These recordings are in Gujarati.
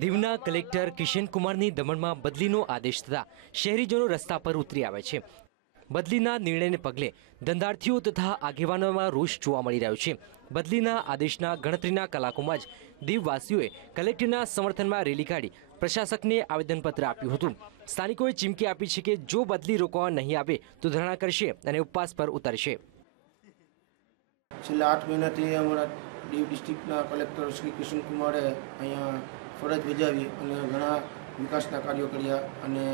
દીવના કલેક્ટર કિશન કુમારની દમણમાં બદલીનો આદેશ થતાં શહેરીજનો રસ્તા પર ઉતરી આવે છે. બદલીના નિર્ણયને પગલે ધંધાર્થીઓ તથા આગેવાનોમાં રોષ જોવા મળી રહ્યો છે. બદલીના આદેશના ગણતરીના કલાકોમાં જ દીવવાસીઓએ કલેક્ટરના સમર્થનમાં રેલી કાઢી પ્રશાસકને આવેદનપત્ર આપ્યું હતું. સ્થાનિકોએ ચીમકી આપી છે કે જો બદલી રોકવા નહીં આવે તો ધરણા કરશે અને ઉપવાસ પર ઉતરશે. છેલ્લા આઠ મહિનાથી અમારા દીવ ડિસ્ટ્રિક્ટના કલેક્ટર શ્રી કિશનકુમારે અહીંયા ફરજ બજાવી અને ઘણા વિકાસના કાર્યો કર્યા અને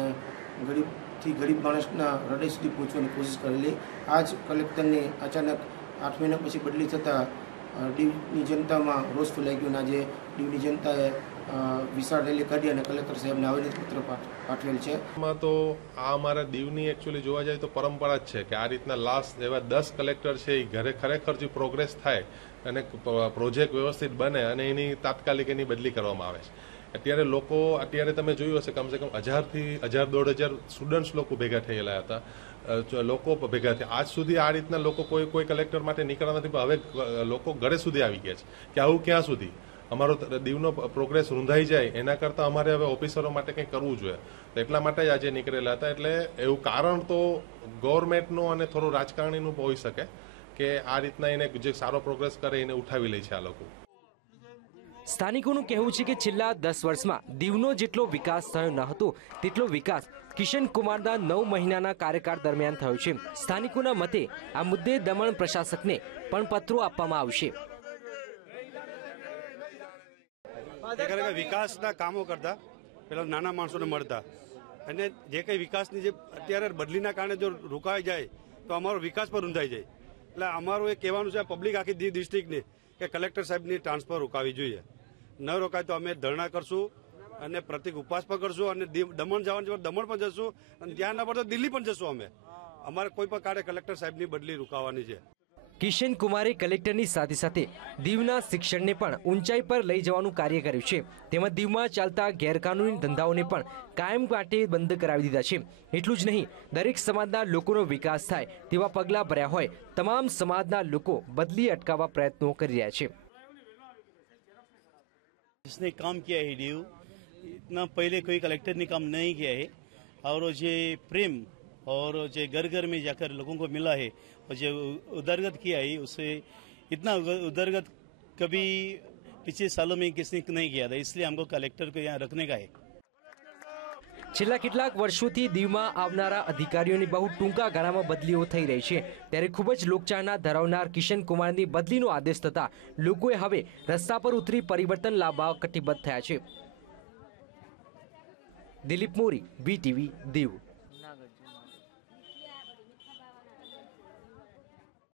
ગરીબથી ગરીબ માણસના હૃદય સુધી પહોંચવાની કોશિશ કરેલી. આ જ કલેક્ટરની અચાનક આઠ મહિના પછી બદલી થતાં દીવની જનતામાં રોષ ફેલાઈ ગયો અને આજે દીવની જનતાએ વિશાળ રેલી કાઢી અને કલેક્ટર સાહેબને પત્ર પાઠવેલ છે. માં તો આ અમારા દીવની એકચ્યુઅલી જોવા જાય તો પરંપરા જ છે કે આ રીતના લાસ્ટ એવા દસ કલેક્ટર છે એ ઘરે ખરેખર જે પ્રોગ્રેસ થાય અને પ્રોજેક્ટ વ્યવસ્થિત બને અને એની તાત્કાલિક એની બદલી કરવામાં આવે છે. અત્યારે લોકો, અત્યારે તમે જોયું હશે કમસે કમ હજારથી, હજાર દોઢ હજાર સ્ટુડન્ટ્સ લોકો ભેગા થયેલા હતા. લોકો ભેગા થયા. આજ સુધી આ રીતના લોકો કોઈ કોઈ કલેક્ટર માટે નીકળ્યા નથી, પણ હવે લોકો ઘરે સુધી આવી ગયા છે કે આવું ક્યાં સુધી? અમારો દીવનો પ્રોગ્રેસ રૂંધાઈ જાય, એના કરતાં અમારે હવે ઓફિસરો માટે કંઈક કરવું જોઈએ. તો એટલા માટે જ આજે નીકળેલા હતા. એટલે એવું કારણ તો ગવર્મેન્ટનું અને થોડું રાજકારણીનું હોઈ શકે. કે આ રીતના એને જે સારો પ્રોગ્રેસ કરે એને ઉઠાવી લે છે આ લોકો. સ્થાનિકોનું કહેવું છે કે છેલ્લા દસ વર્ષમાં દીવનો જેટલો વિકાસ થયો ન હતો તેટલો વિકાસ કિશન કુમારના નવ મહિનાના કાર્યકાળ દરમિયાન થયો છે. સ્થાનિકોના મતે આ મુદ્દે દમણ પ્રશાસકને પણ પત્રો આપવામાં આવશે. વિકાસના કામો કરતા પેલા નાના માણસોને મળતા. અને જે કંઈ વિકાસની જે અત્યારે બદલીના કારણે જો રોકાઈ જાય તો અમારો વિકાસ પણ રૂંધાઈ જાય. એટલે અમારું એ કહેવાનું છે પબ્લિક આખી દીવ ડિસ્ટ્રિક્ટને કે કલેક્ટર સાહેબની ટ્રાન્સફર રોકાવી જોઈએ. ન રોકાય તો અમે ધરણા કરશું અને પ્રતિક ઉપવાસ પણ કરશું અને દમણ જવાનું છે દમણ પણ જશું અને ત્યાં ન પડે તો દિલ્હી પણ જશું અમે. અમારે કોઈ પણ કાળે કલેક્ટર સાહેબની બદલી રોકાવાની છે. કિશન કુમારે કલેક્ટરની સાથે સાથે દીવના શિક્ષણને પણ ઊંચાઈ પર લઈ જવાનું કાર્ય કર્યું છે તેમજ દીવમાં ચાલતા ગેરકાનૂની ધંધાઓને પણ કાયમ માટે બંધ કરાવી દીધા છે એટલું જ નહીં દરેક સમાજના લોકોનો વિકાસ થાય તેવા પગલાં ભર્યા હોય તમામ સમાજના લોકો બદલી અટકાવવા પ્રયત્નો કરી રહ્યા છે जिसने काम किया है डीयू इतना पहले कोई कलेक्टर ने काम नहीं किया है और जो प्रेम और जो घर घर में जाकर लोगों को मिला है और जो उदरगत किया है उससे इतना उदरगत कभी पिछले सालों में किसने नहीं किया था इसलिए हमको कलेक्टर को यहाँ रखने का है છેલ્લા કેટલાક વર્ષોથી દીવમાં આવનારા અધિકારીઓની બહુ ટૂંકા ગાળામાં બદલીઓ થઈ રહી છે ત્યારે ખૂબ જ લોકચાહના ધરાવનાર કિશન કુમારની બદલીનો આદેશ થતા લોકોએ હવે રસ્તા પર ઉતરી પરિવર્તન લાવવા કટિબદ્ધ થયા છે દિલીપ મોરી બીટીવી દીવ